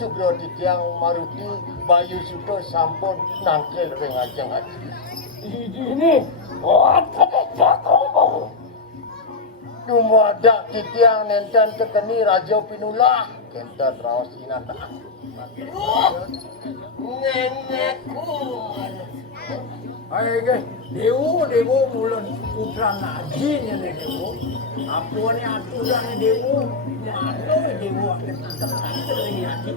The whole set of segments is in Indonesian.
Sugro didiang maruti bayu suto sampun nangkil ring ajeng haji. Ini wadah jatuh. Dumada didiang nenten tekeni raja pinulah kenten raos inata. Nenekku. Ayo guys, dewu mulun putra haji nih dewu. Apa ni aturan dewu? Mana dewu akan terkenal lagi haji?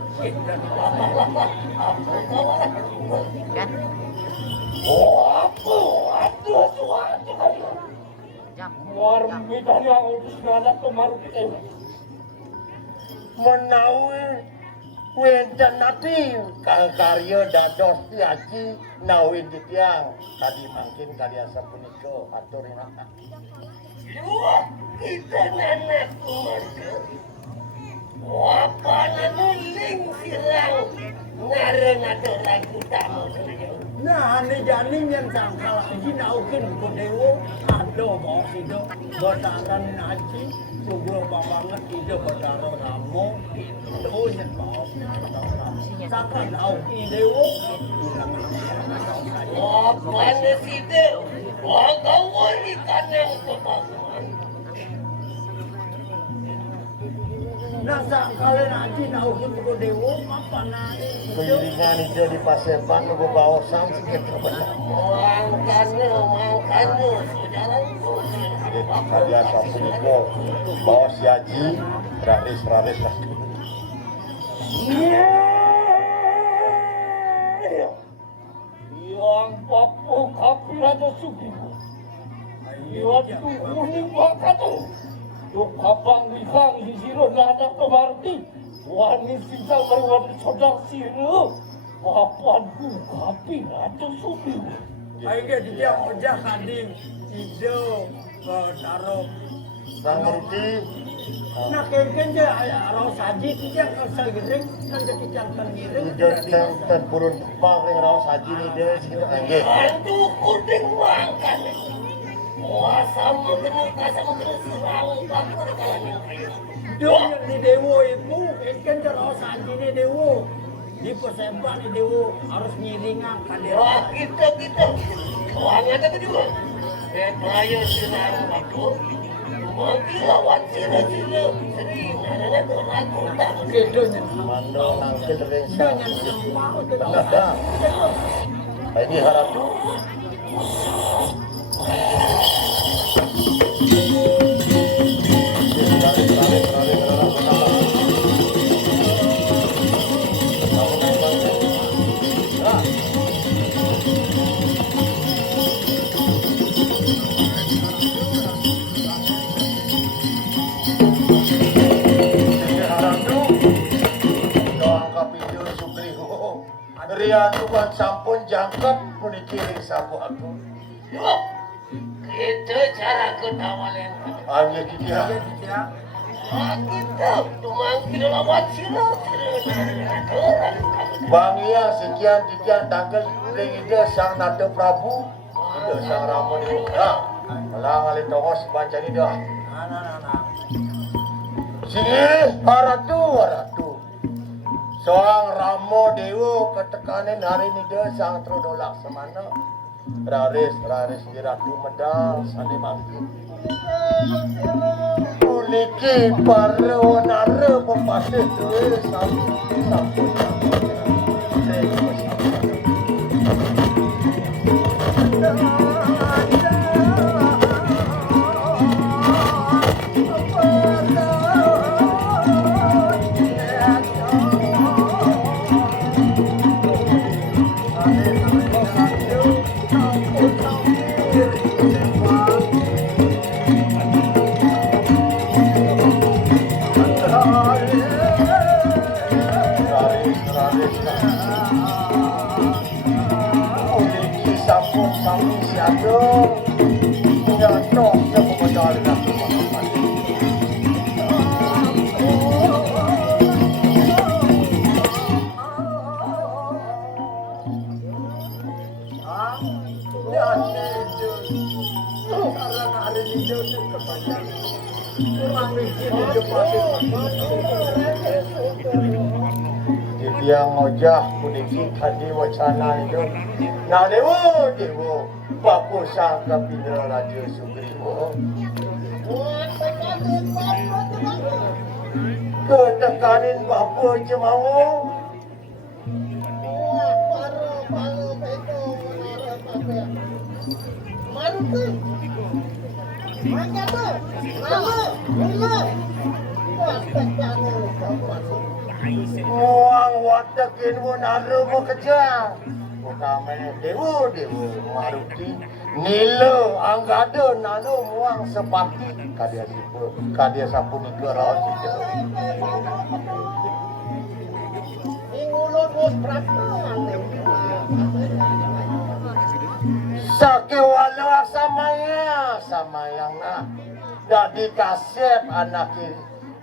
Kan? Aduh, Jam. Warmitan yang utus anak kemarin itu. Menawi wenten nanti kang karya dados tiaji nawin ditiang tadi mungkin kalian sapunika atur enak. Kita nenek keluarga. Apa nuling silang ngareng ada lagu tamu. Nah, ini janin yang sangkal haji naukin kudewo ada bawa sido berdaran haji sugro banget sido berdaran ramu itu yang bawa sangkal nauki dewo apa sido kau ikan yang kebakaran. Nah, kalian haji naukin kudewo apa nanti keiringan itu di Paseban lu bawa sampai gitu benar. Mangkanu, saudara itu. Kalian sampai itu bawa si haji raris lah. Yang papu kapi ada suki. Yang tu kuning bakat tu. Tuk kapang bikang hisiro nada kemarti. Wani sisa berwani sodang siru. Papanku kapi ada suki. Ayo dia kerja hadir hijau taruh Bangurti. Nah kengken je raus haji dia kasar giring kan jadi jantan giring. Dan purun pang raus haji ni dia kita angge. Aduh kuning makan. Puasa mungkin serang Dong di dewo itu kengken je raus haji ni dewo. Di Paseban ni dewo harus nyiringan kadir. Wah kita keuangan itu juga. Raya serang aduh. Mungkin lawan sila-sila sering ada lagu tak kedonya mandang nangkil resa ini harap tu Rian tuan sampun jangkep menikiri sapu aku. Yuk, itu cara ketawalan. Ayo kita. Kita tumangkil lawan sila. Bang iya sekian tanggal ring ide sang nada Prabu, ide sang Rama ni. Malang alih tongos baca ni dah. Sini haratu. Seorang Ramo Dewo ketekanan hari ini dia sang trodolak semana raris diratu medal sani mangki uliki para wanara pepasih duwe sampun sampun siado nyantok yang memodal nak Jadi yang ngojah kuning tadi wacana itu. Nah dewo bapu sangka pindah radio Sugriwo. Ketekanin bapu aja mau. Muang watakin mo naro mo kerja. Bukamane dewu maruti nilo anggado nano muang sepati kadia sampuni keros itu. Ingulun mus praktek. Sakiwala sama yang nah dak dikasih anak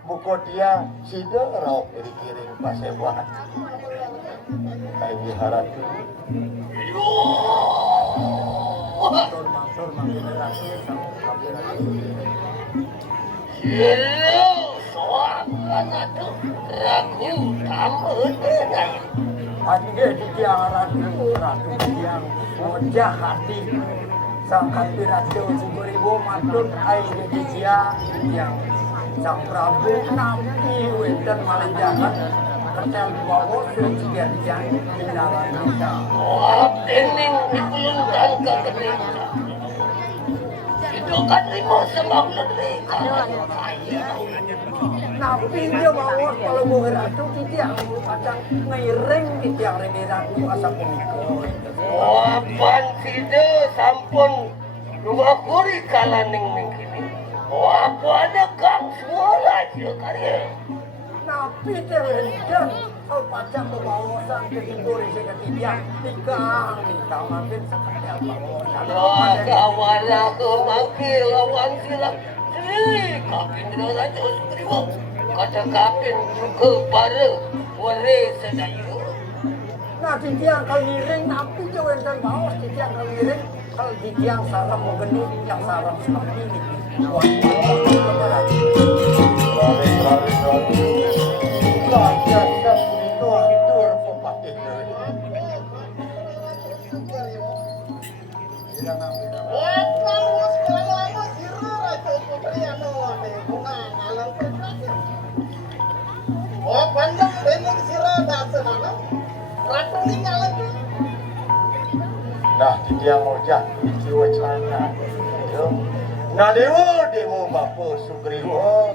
buku dia sido rau kiring pasebuan kayak diharap soal anak tuh ragu kamu Adige di tiang ratu tiang wajah hati sangkat piratu Sugriwo matun aige di tiang sang Prabu nabi wenten malah jahat kertel bawa suci dia dijanji dalam kita. Wah, tening dipelungkan ke kening. Itu kan lima semang negeri. Nabi dia bawa kalau mau ratu di tiang macam ngairing di tiang ratu asap pemikul. Wah, panside sampun dua kuri kalaning mingkini. Wah, ada kang suara aja karya. Nabi terhendak kalau pacang membawa sang ketimur isi ketidian tikang minta makin sekedar bawa. Wah, kawalah kemakil lawan silang. Kapin dulu saja Sugriwo. Kata kapin juga para wale sedayu. Nah, di tiang kalau miring, nabi jauh dan bawah di tiang kalau miring. Kalau di tiang sarap mau geni, di tiang sarap seperti ini. Nah, di tiang mojah, di jiwa cana. Nah, dewo bapu Sugriwo.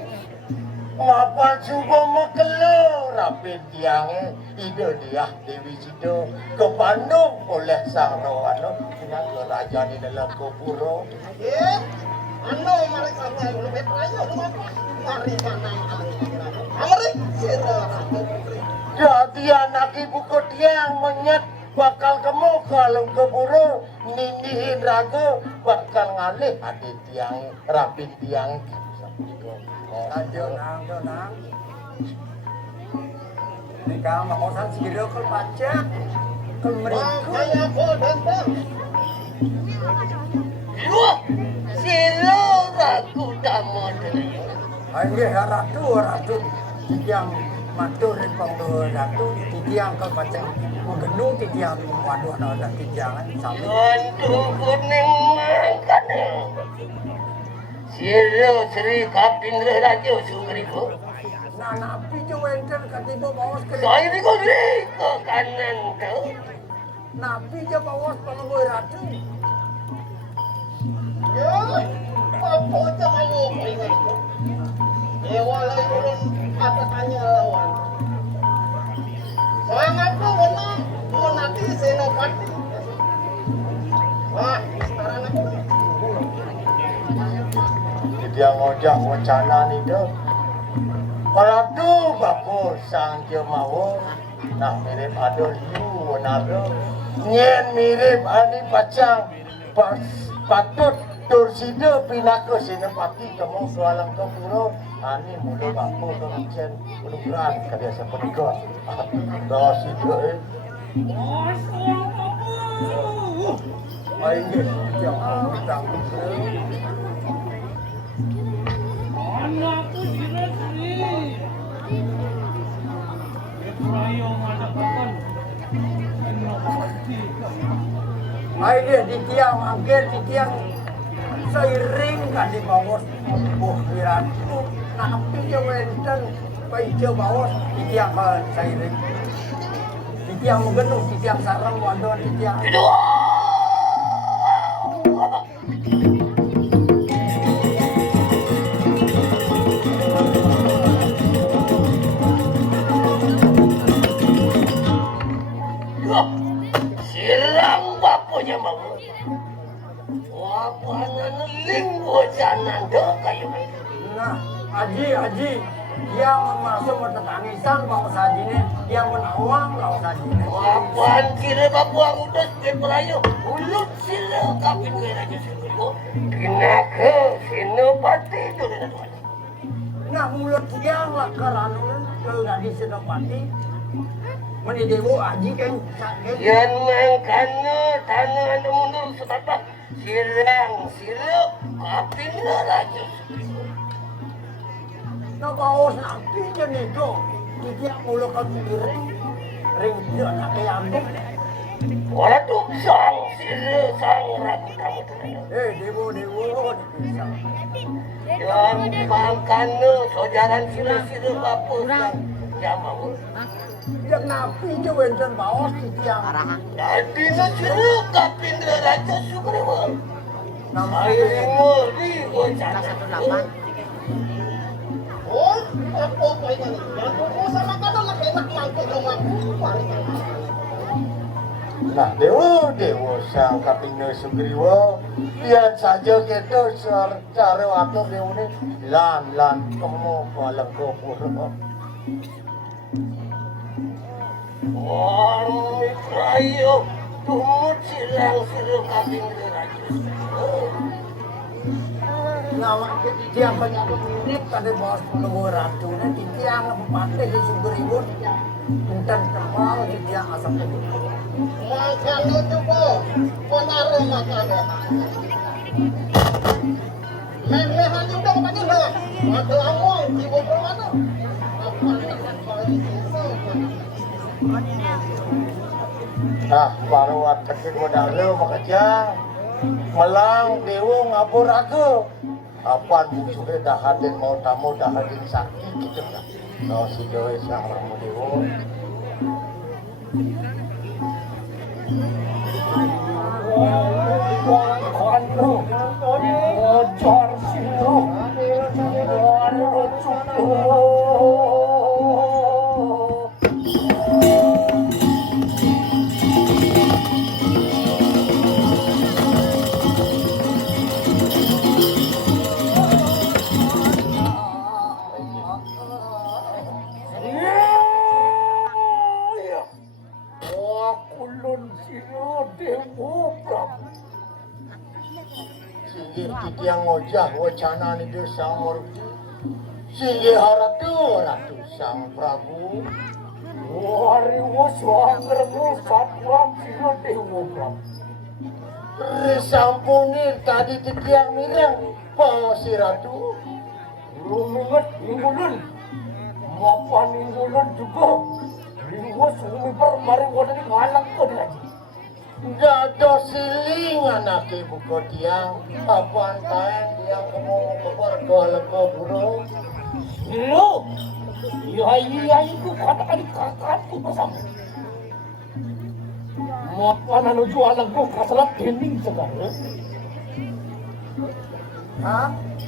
Mapan subuh mekelo rapin tiangnya ide dia Dewi Sido ke Bandung oleh sang Rawano kena ke raja di dalam kuburo. Ano mari sama lebih ayo mari mana amri sira Jadi anak ibu ko tiang menyet bakal kamu kalau kuburo nindihin rago bakal ngalih adik tiang rapin tiang. Nang. Ini kamu mau san siro ke pajak ke mereka. Kaya ko dentang. Wah, silo aku tak mau dulu. Ayo ratu yang matur pangdo ratu tiang ke pajak mengenung tiang waduh ada tiang sampai. Antum kuning makan. Silo Sri Kapindra Raja Sugriwo. Nah, nabi jo enter katiba bawas ke. Saya ni kau ke kanan tu. Nabi jo bawas panggo ratu. Yo, apa aja mau ingat. Dewa lawan atakannya lawan. Sangat tu benar. Mau nanti senopati. Wah, sekarang aku. Dia ngojak wacana ni tu. Kalau tu baku sang dia mau, nah mirip ada liu nado, nyen mirip ani pacang, patut tursido pinako senopati kamu soalang ke puro, ani mulu baku ke mencen penugaran kerja sepenuga, dah sido Ayo, jangan kita di tiang mangkir di tiang seiring kan di bawah buh wiratu napi je wenten pai je bawah di tiang seiring di tiang menggenuh di tiang sarang wadon di tiang Sirang bapunya mau. Wapana neling bocanan do kayu. nah Haji yang masuk bertetangisan bawa sajine yang menawang bawa sajine Wapan kira bapuang udah ke pelayu. Ulut sila kapin ke raja sirgo. Kena ke senopati itu dengan tuan. nah mulut tiang lah keranun ke gadis senopati menidewo Haji kan Yan mangkano tanah anda mundur sebab sirang sila kapin ke raja. nah bawa napi je itu di tiang mulut kan ring dia nak keyantuk Wala tu sang sila sang ragu kamu tu. dewo Yang mangkano sojaran sila bapu sang jamau. yang napi je wenten bawa di tiang Arahan. Jadi na sila kapin ke raja Sugriwa. nama Ayo di bocana. 108. Oh, apa ko ini? Yang ko sama kada nak enak mangko dong aku. nah dewo sang kapingnya Sugriwa lihat saja kita secara waktu dewo ini lan kamu malang kopur Wah, ayo tumut silang sila kapin ke raja. nama tiang banyak mirip tadi bos penunggu ratu nanti tiang pantai di Sugriwa enten kembang di tiang asap itu Mangkano juga penaro makano. Memehan juga kepada lah. Ada among ibu mana? Apa nak balik nah baru watak modal makanya melang dewo ngapur aku apaan musuhnya dah hadir mau tamu dah hadir sakit gitu kan no si Joy sang ramu dewo kono ojor sino ono cukup yang ngojah wacana ni dia sang Maruti singgi haratu ratu sang Prabu wari waswang ngermu satwang sino dewo Prabu risampuni tadi titiang mirang bawa si ratu luminget inggulun mapan inggulun juga riwas umibar mari wadani ngalang ke lagi Jatuh siling anak ibu kau tiang apaan kain yang kamu kebar ke burung lu iya itu katakan kakakku bersama mapan anu jualan kau kasalah dening segala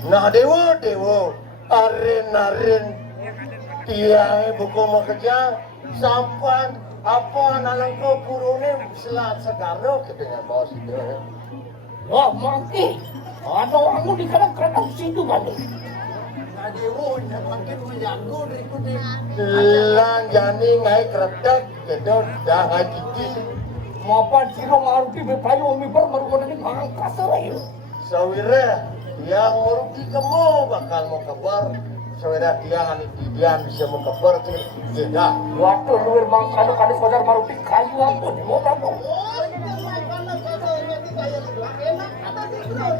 nah dewo arin tiang ibu kau mau kerja sampan apa nalang ko purone selat segaro dengan bos itu. Wah, mangki. Ada aku di kadang-kadang situ kan. Adewo, makin menjago ikuti. Lan jani ngai kretek kedot dah hati. Mapan siro ngaruti bepayo mi permaruan ini mangkas ya. Sawire yang ngaruti kamu bakal mau kabar. Sawira tiang dian bisa mau kabar tuh. Tidak. Waktu luar mangkano kali saudara maruti kayu ampun. Mau berapa? Oh, ini mangkano kada ini kayak sebelah enak ada di sini.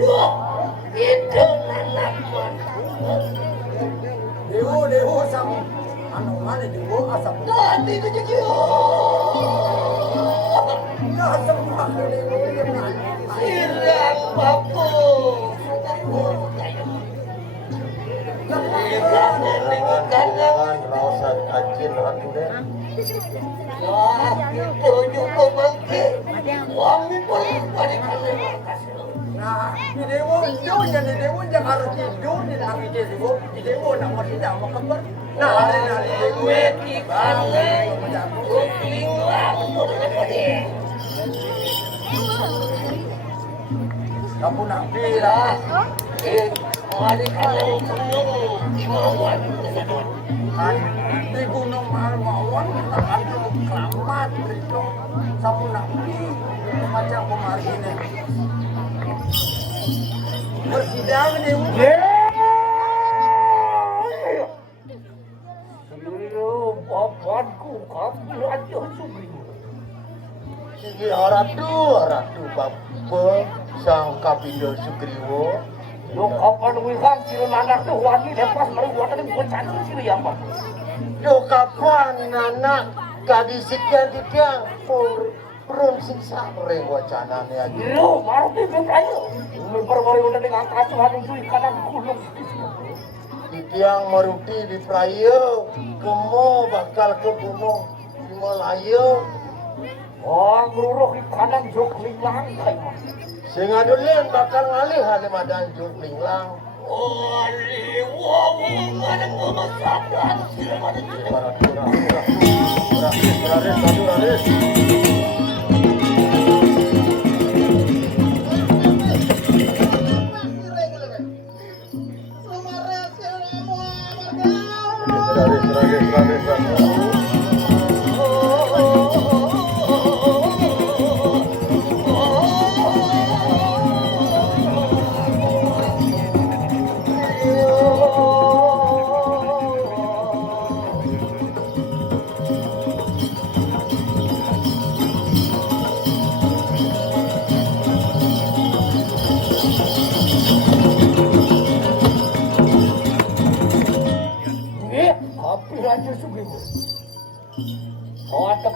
Wah, itu anak Dewo sama Hanoman dewo asap. Tadi itu jadi. Ya asap Sirang baku. Jangan rasa ajin ratu deh. Wah, itu juga mangke. Wangi pun balik kasih. Nah, di dewo jangan harus tidur di dalam dewo. Di dewo nama tidak mau kembar. Nah, hari dewo Meti balik. Kuping lang. kamu nak bilang. Mari kalian gunung Imawan. Di Gunung Marmawan ada keramat itu sapu nabi macam kemarin ini. Bersidang dewo. Bapanku kamu aja subri. Sigi ratu bapa sang kapindo Sugriwo. Yo kapan wihang sirun anak tuh wani lepas mari buatan ini bukan cantik sih ya pak. Do kapan anak kadisikian tidiang rum singsa reng wacanane aja. Yo baru bibit ayo. Ini baru udah dengan kasuhan itu kanan gunung. Tidiang maruti di prayo kemo bakal ke gunung Himalaya. Oh nguruh di kanan jok linglang kayak. Sing adolen bakal ngalih hale madan juk linglang. Oh wong ngadeng ngemasakan sirah ada Raris.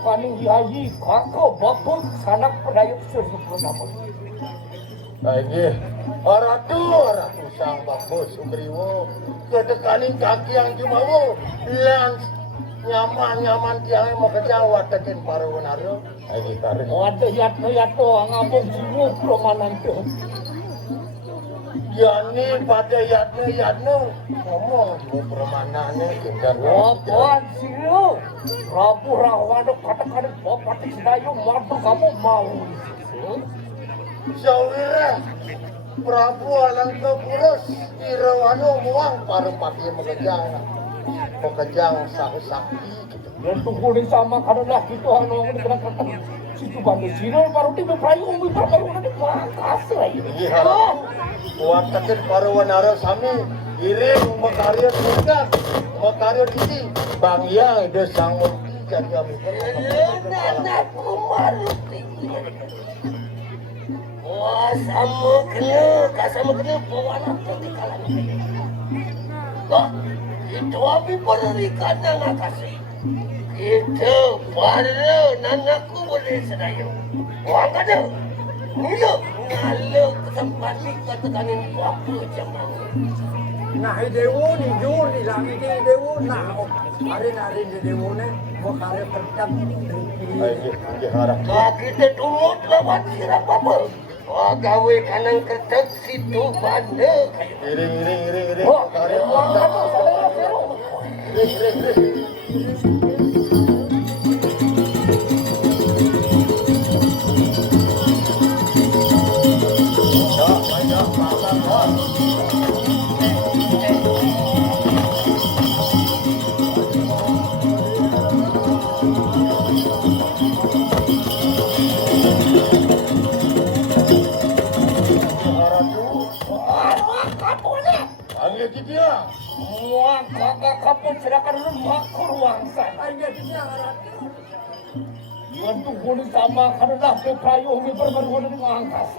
Paning yayi kakak bapak sanak pedayuk sesuatu nama. Lagi, ratu sang bapak Sugriwo kedekanin kaki yang jumawo lan nyaman tiang mau kejawat tekin para wenaro. Lagi tarik. Ada yatno ngabung jiwo promanan tuh. Yani pada yatno ngomong jiwa permanane tinggal. Apaan sih lu? Rabu Rahwana kata-kata bapak Tisdayu mantu kamu mau. Sawira Prabu Alangka Puros Irawano muang para pati mekejang sakti gitu. Dan tunggu di sama karena gitu Hanoman kata situ bantu siro baru di beprayu umi baru nanti makasih lagi. Iya. Kuat tekin para wanara sami iring makarya surga makarya disi Bang Yang ide sang mesti jadi kami. Anakku maruti. Wah sama kena bawa anak di kalangan. Wah, itu api penerikan yang kasih. Itu baru nanaku boleh sedayu. Wah kada. Iya, ngalu kesempatan katakanin apa zaman. Nah, dewo ni jur di langit ni dewo nah. Hari di dewo ni bakal tercap. Ayo diharap. Kita tumut lewat sirap apa? Wah gawe kanang kertek situ banda. Iring. Oh, Makarya dia. Wah, kakak kamu serahkan rumah ke ruang sana. Untuk boleh sama karena peprayu ini berbaru dengan angkas.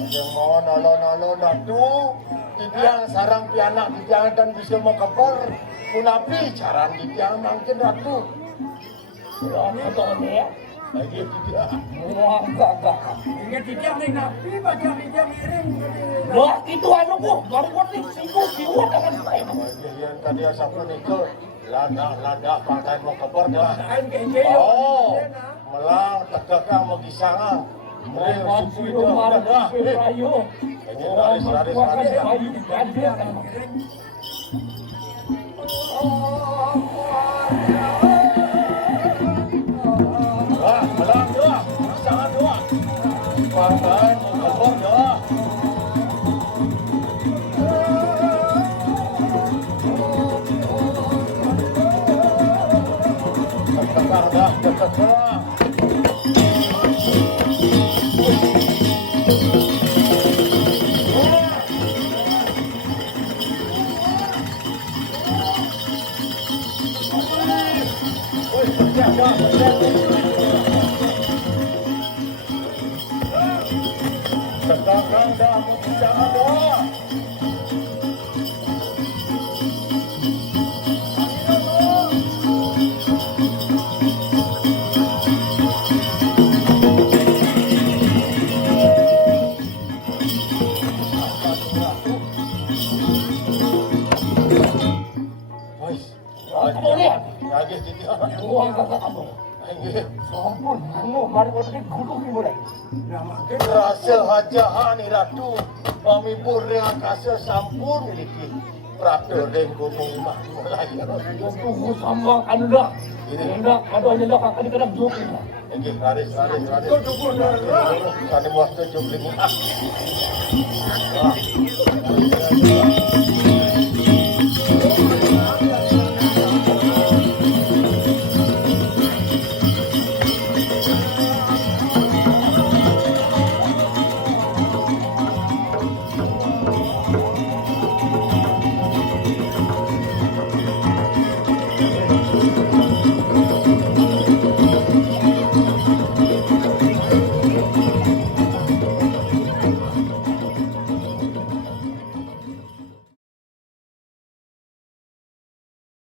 Yang mau nolong datu, tiang sarang pianak tiang dan bisa mengkapal. Kunapi cara tiang mungkin datu. Ya, betul ya. Lagi tidak. Wah, gagak. Ingat tidak nih nabi baca tidak miring. Wah, itu anu bu, baru penting singgung jiwa dengan saya. Yang tadi asapnya nih ke lada pantai mau kebar dah. Kain kenge yo. Oh, melang tegakang mau gisangan. Mohon siru marah rayu. Laris. Bayu ganjil. Wah, melang dua, gisangan dua. Pantai mau kebar dah. Tegak. Sekarang dah mau bicara doa. Lagi tidak. Wah, gagak kamu. Ampun, anu, mari penting gulung mulai. Rasa hajahan ni ratu. Kami purnya kasa sampun miliki. Prato dan gunung mah. Tunggu sambang anda. Hendak ada hendak akan dikadang joki. Lagi laris. Tadi bos tu jumlah ni.